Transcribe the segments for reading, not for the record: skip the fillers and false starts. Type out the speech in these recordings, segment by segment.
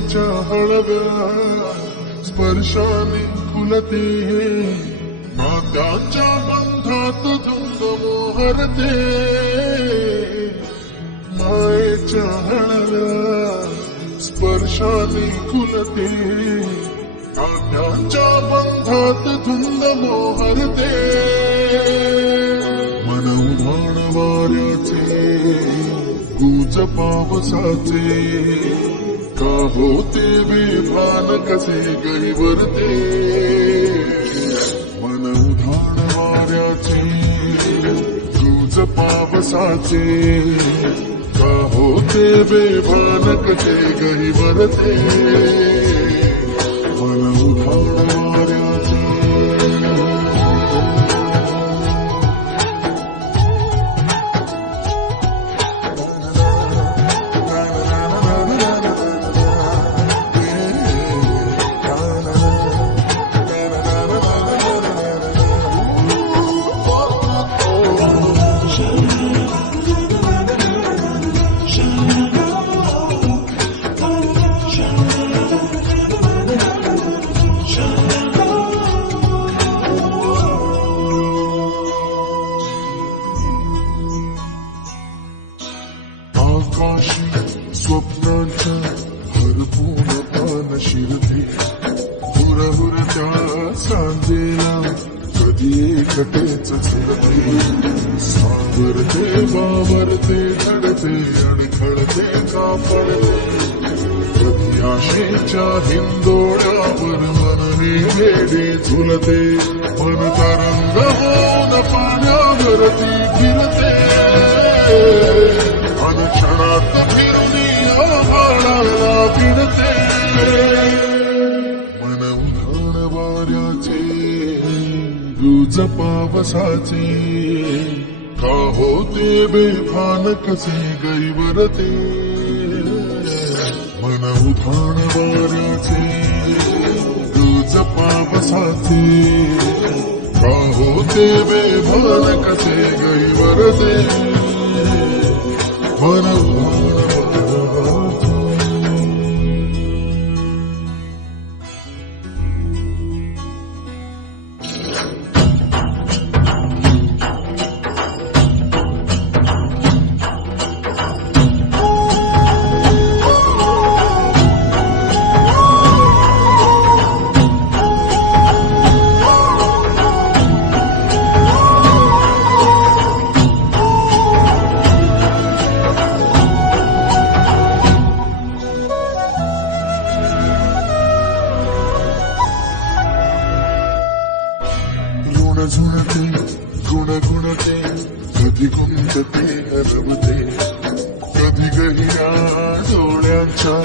मायेच्या हळव्या स्पर्शाने फुलते नात्याच्या बंधात धुंद मोहरते मायेच्या हळव्या स्पर्शाने फुलते नात्याच्या बंधात धुंद मोहरते मन उधाण वाऱ्याचे गुज पावसाचे का होते बेभान कसे गैवरते मन उधाण वाऱ्याचे गुज पावसाचे का होते बेभान कसे गैवरते मन उधाण वाऱ्याचे आकाशी स्वप्नांच्या हरपून पान शिरते हुरहुरत्या सांजेला कधी एकटेच झिरते सावरते बावरते घडते अडखळते का पडते कधी आशेच्या हिंदोळ्यावर मनने वेडे झुलते मन तरंग होऊन पाण्यावरती फिरते क्षणात फिरुनी आभाळाला भिडते मन उधाण वाऱ्याचे गुज पावसाचे का होते बेभान कसे गैवरते मन उधाण वाऱ्याचे गुज पावसाचे का होते बेभान कसे गैवरते मन झुणते गुणगुणते कधी गुंतते हरवते कधी गहिरा डोळ्यांच्या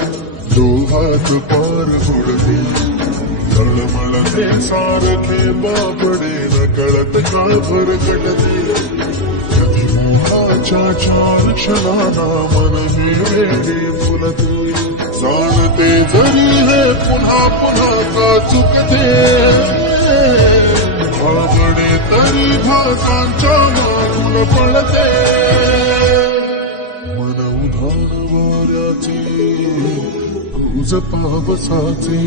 लोहात पार होडते तळमळते सारखे बापडे नकळत का भरकटते कधी मोहाच्या चार क्षणाला मन हे वेडे फुलते जाणते जरी हे पुन्हा पुन्हा का चुकते आवडे तरी भासांच्या मागून पडते मन उधाण वाऱ्याचे गुज पावसाचे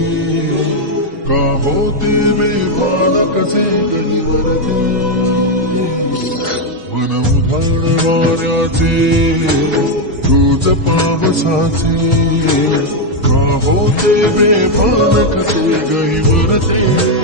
का होते बेभान कसे गैवरते मन उधाण वाऱ्याचे गुज पावसाचे का होते बेभान कसे गैवरते